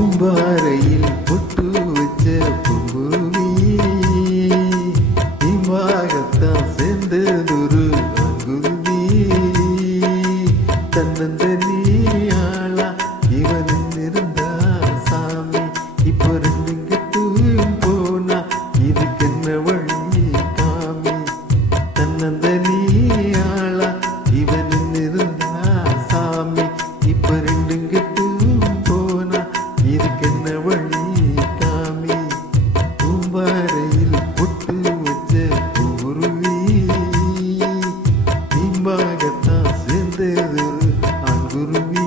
பூம்பாறையில் பொட்டு வச்ச பூமி இம்பாகத்தான் சேர்ந்ததொரு அங்குதி தன்னந்தனி ஆளா இவன் இருந்தா சாமி. இப்போ ரெண்டுங்க தூயும் போனா இதுக்கு என்ன வழி காமி? தன்னந்தனி துருவி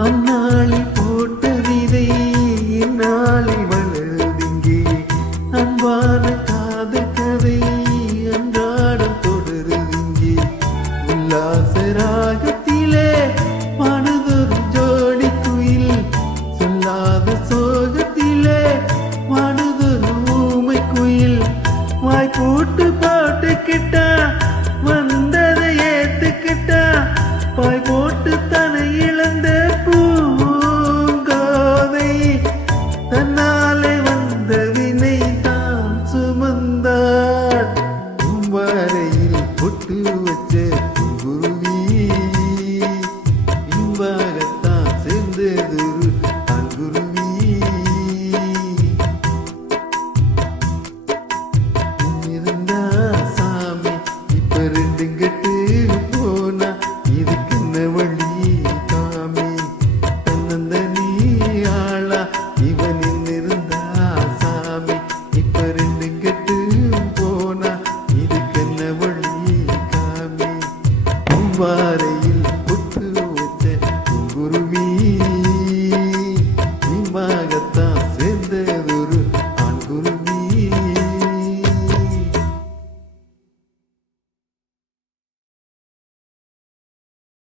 അന്നാളിൽ